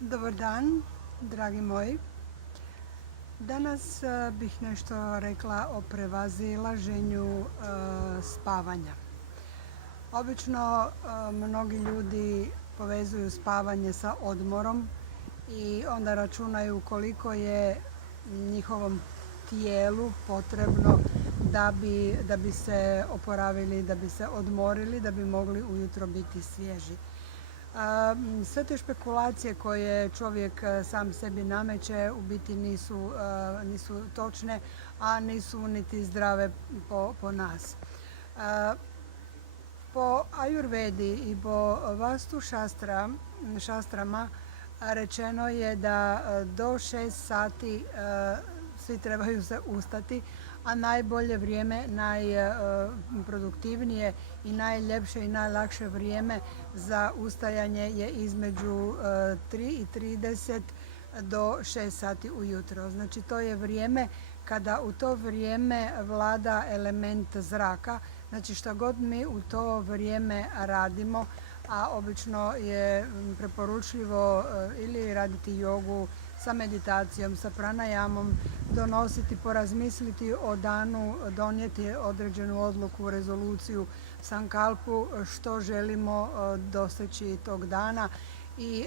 Dobar dan, dragi moji. Danas bih nešto rekla o prevazilaženju spavanja. Obično mnogi ljudi povezuju spavanje sa odmorom i onda računaju koliko je njihovom tijelu potrebno da bi se oporavili, da bi se odmorili, da bi mogli ujutro biti svježi. Sve te špekulacije koje čovjek sam sebi nameće u biti nisu točne, a nisu niti zdrave po nas. Po Ajurvedi i po Vastu šastrama rečeno je da do 6 sati svi trebaju se ustati, a najbolje vrijeme, najproduktivnije i najljepše i najlakše vrijeme za ustajanje je između 3:30 do 6 sati ujutro. Znači to je vrijeme kada u to vrijeme vlada element zraka. Znači što god mi u to vrijeme radimo, a obično je preporučljivo ili raditi jogu sa meditacijom, sa pranajamom, donositi, porazmisliti o danu, donijeti određenu odluku, rezoluciju, sankalpu što želimo doseći tog dana. I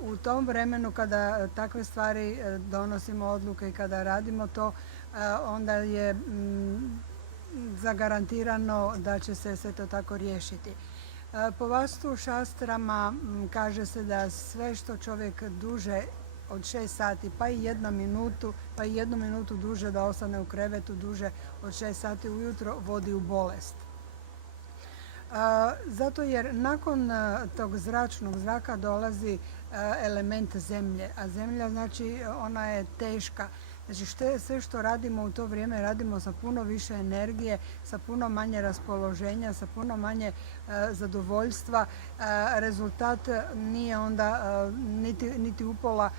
u tom vremenu kada takve stvari donosimo odluke i kada radimo to, onda je zagarantirano da će se sve to tako riješiti. Po Vastu šastrama kaže se da sve što čovjek duže od 6 sati pa i jednu minutu duže da ostane u krevetu duže od 6 sati ujutro vodi u bolest. Zato jer nakon tog zračnog zraka dolazi element zemlje, a zemlja znači ona je teška. Znači sve što radimo u to vrijeme radimo sa puno više energije, sa puno manje raspoloženja, sa puno manje zadovoljstva. Rezultat nije onda niti upola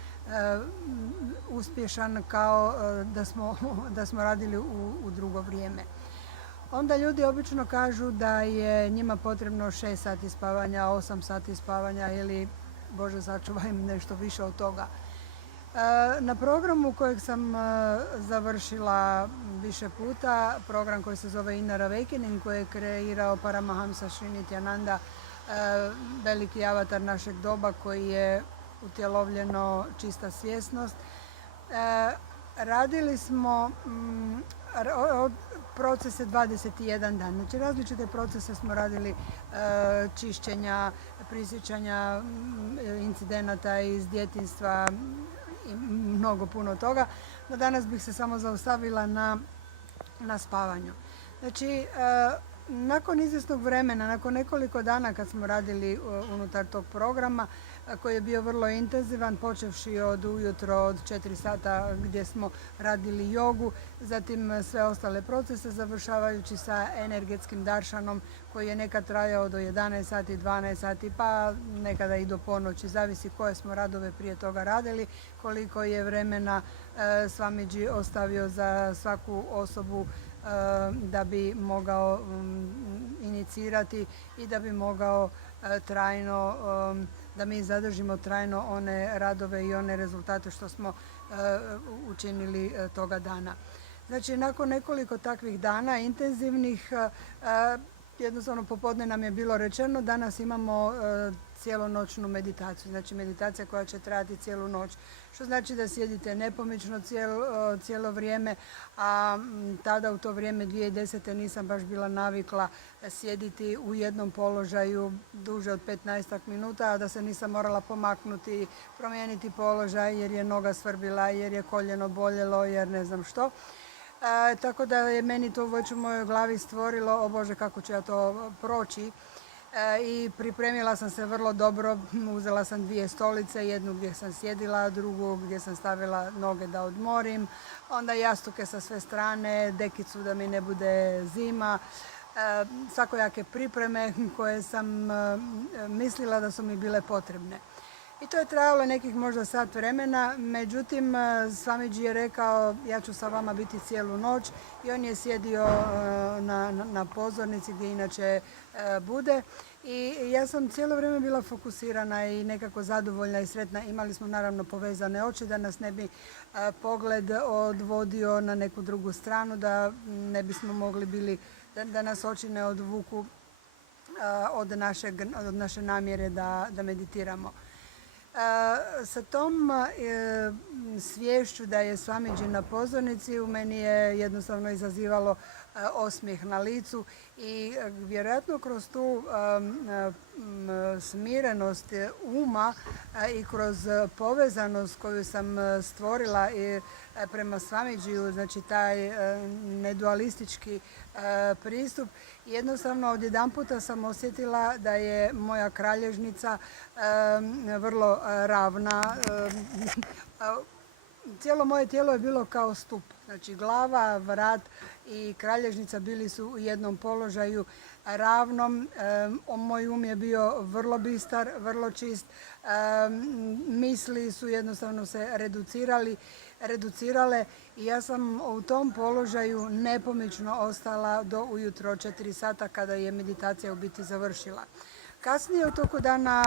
uspješan kao da smo radili u drugo vrijeme. Onda ljudi obično kažu da je njima potrebno 6 sati spavanja, 8 sati spavanja ili, Bože sačuvaj, nešto više od toga. Na programu kojeg sam završila više puta, program koji se zove Inner Awakening, koji je kreirao Paramahamsa Sri Nityananda, veliki avatar našeg doba koji je utjelovljeno čista svjesnost. Radili smo procese 21 dan. Znači različite procese smo radili, čišćenja, prisjećanja incidenata iz djetinjstva i mnogo puno toga. No danas bih se samo zaustavila na spavanju. Znači, nakon izvjesnog vremena, nakon nekoliko dana kad smo radili unutar tog programa, koji je bio vrlo intenzivan, počevši od ujutro od 4 sata gdje smo radili jogu, zatim sve ostale procese, završavajući sa energetskim daršanom koji je nekad trajao do 11 sati, 12 sati, pa nekada i do ponoći, zavisi koje smo radove prije toga radili, koliko je vremena Swamiji ostavio za svaku osobu da bi mogao inicirati i da bi mogao trajno, da mi zadržimo trajno one radove i one rezultate što smo učinili toga dana. Znači, nakon nekoliko takvih dana intenzivnih, jednostavno popodne nam je bilo rečeno danas imamo cijelonoćnu meditaciju, znači meditacija koja će trajati cijelu noć, što znači da sjedite nepomično cijelo vrijeme, a tada u to vrijeme 2010. nisam baš bila navikla sjediti u jednom položaju duže od 15 minuta, a da se nisam morala pomaknuti, promijeniti položaj jer je noga svrbila, jer je koljeno boljelo, jer ne znam što. Tako da je meni to već u mojoj glavi stvorilo, o Bože kako ću ja to proći. I pripremila sam se vrlo dobro, uzela sam 2 stolice, jednu gdje sam sjedila, drugu gdje sam stavila noge da odmorim, onda jastuke sa sve strane, dekicu da mi ne bude zima, svakojake pripreme koje sam mislila da su mi bile potrebne. I to je trajalo nekih možda sat vremena, međutim Swamiji je rekao ja ću sa vama biti cijelu noć i on je sjedio na pozornici gdje inače bude I ja sam cijelo vrijeme bila fokusirana i nekako zadovoljna i sretna. Imali smo naravno povezane oči da nas ne bi pogled odvodio na neku drugu stranu, da ne bismo mogli bili, da nas oči ne odvuku od naše namjere da meditiramo. Sa tom sviješću da je Swamiji na pozornici u meni je jednostavno izazivalo osmijeh na licu i vjerojatno kroz tu smirenost uma i kroz povezanost koju sam stvorila i prema Swamijiju, znači taj nedualistički pristup, jednostavno odjedanputa sam osjetila da je moja kralježnica vrlo ravna. Cijelo moje tijelo je bilo kao stup. Znači glava, vrat i kralježnica bili su u jednom položaju ravnom. Moj um je bio vrlo bistar, vrlo čist. Misli su jednostavno se reducirale i ja sam u tom položaju nepomično ostala do ujutro 4 sata kada je meditacija u biti završila. Kasnije u toku dana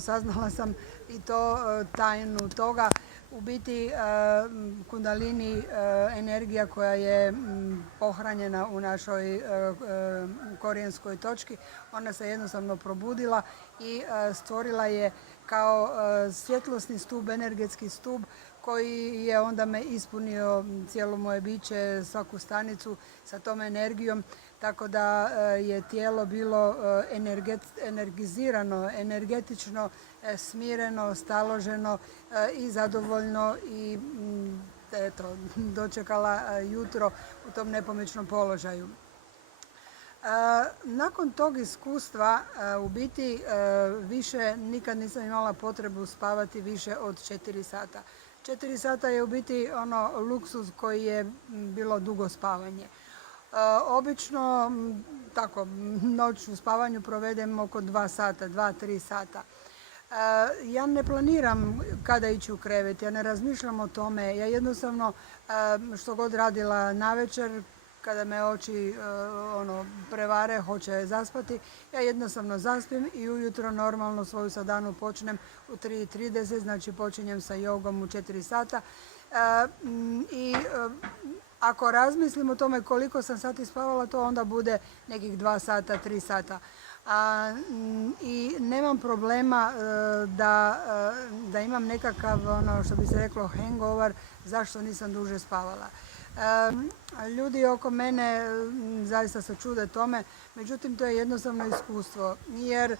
saznala sam i to tajnu toga. U biti kundalini energija koja je pohranjena u našoj korijenskoj točki, ona se jednostavno probudila i stvorila je kao svjetlosni stup, energetski stup koji je onda me ispunio cijelo moje biće, svaku stanicu sa tom energijom. Tako da je tijelo bilo energizirano, energetično, smireno, staloženo i zadovoljno i dočekala jutro u tom nepomičnom položaju. Nakon tog iskustva u biti više nikad nisam imala potrebu spavati više od 4 sata. 4 sata je u biti ono luksuz koji je bilo dugo spavanje. Obično tako noć u spavanju provedem oko 2 sata, 2-3 sata. Ja ne planiram kada ići u krevet, ja ne razmišljam o tome. Ja jednostavno što god radila navečer, kada me oči prevare, hoće zaspati, ja jednostavno zaspim i ujutro normalno svoju sadanu počnem u 3:30, znači počinjem sa jogom u 4 sata. I ako razmislim o tome koliko sam sati spavala, to onda bude nekih 2 sata, 3 sata. I nemam problema da imam nekakav, što bi se reklo, hangover, zašto nisam duže spavala. Ljudi oko mene zaista se čude tome, međutim to je jednostavno iskustvo. Jer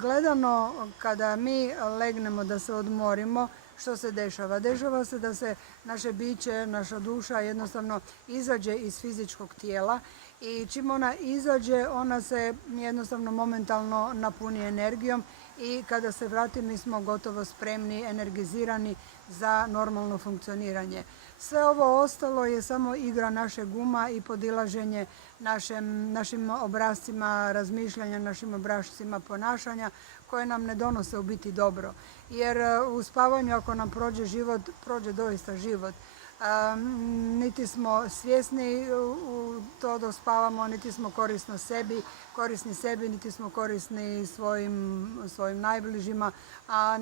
gledano kada mi legnemo da se odmorimo, što se dešava? Dešava se da se naše biće, naša duša jednostavno izađe iz fizičkog tijela i čim ona izađe, ona se jednostavno momentalno napuni energijom i kada se vrati mi smo gotovo spremni, energizirani za normalno funkcioniranje. Sve ovo ostalo je samo igra našeg uma i podilaženje našim obrascima razmišljanja, našim obrascima ponašanja koje nam ne donose u biti dobro. Jer u spavanju ako nam prođe život, prođe doista život. Niti smo svjesni u to dok spavamo, niti smo korisni sebi, niti smo korisni svojim najbližima, a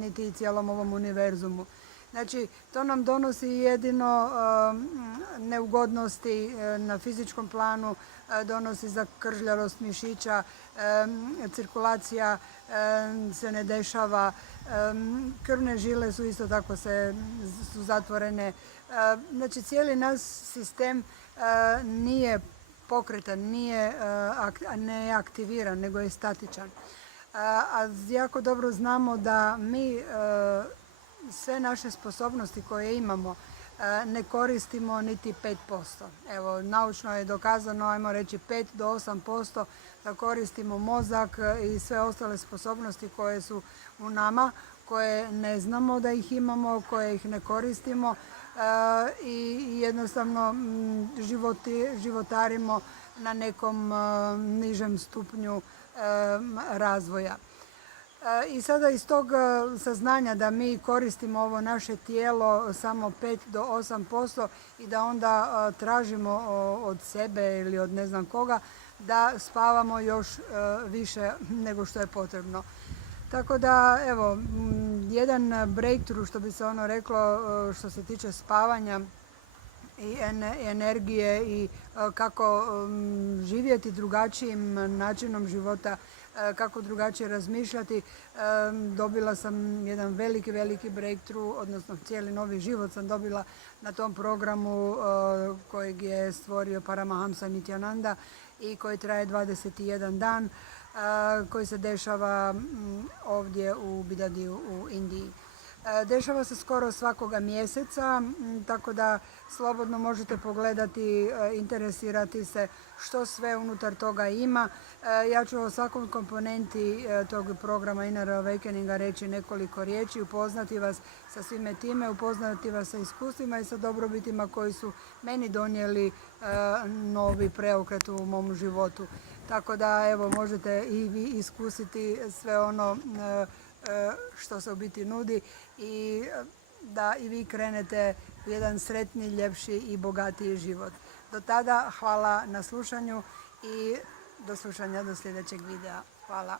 niti cijelom ovom univerzumu. Znači, to nam donosi jedino neugodnosti na fizičkom planu, donosi zakržljalost mišića, cirkulacija se ne dešava, krvne žile su isto tako su zatvorene. Znači, cijeli naš sistem nije pokretan, nije neaktiviran, nego je statičan. A jako dobro znamo da mi sve naše sposobnosti koje imamo ne koristimo niti 5%. Evo, naučno je dokazano, ajmo reći 5 do 8% da koristimo mozak i sve ostale sposobnosti koje su u nama, koje ne znamo da ih imamo, koje ih ne koristimo i jednostavno životarimo na nekom nižem stupnju razvoja. I sada iz tog saznanja da mi koristimo ovo naše tijelo samo 5 do 8% i da onda tražimo od sebe ili od ne znam koga da spavamo još više nego što je potrebno. Tako da, evo, jedan breakthrough, što bi se ono reklo, što se tiče spavanja i energije i kako živjeti drugačijim načinom života, kako drugačije razmišljati. Dobila sam jedan veliki breakthrough, odnosno cijeli novi život sam dobila na tom programu kojeg je stvorio Paramahamsa Nityananda i koji traje 21 dan, koji se dešava ovdje u Bidadiju u Indiji. Dešava se skoro svakoga mjeseca, tako da slobodno možete pogledati, interesirati se što sve unutar toga ima. Ja ću o svakom komponenti tog programa Inner Awakeninga reći nekoliko riječi, upoznati vas sa svime time, upoznati vas sa iskustvima i sa dobrobitima koji su meni donijeli novi preokret u mom životu. Tako da, evo, možete i vi iskusiti sve ono što se u biti nudi i da i vi krenete u jedan sretniji, ljepši i bogatiji život. Do tada, hvala na slušanju i do slušanja do sljedećeg videa. Hvala.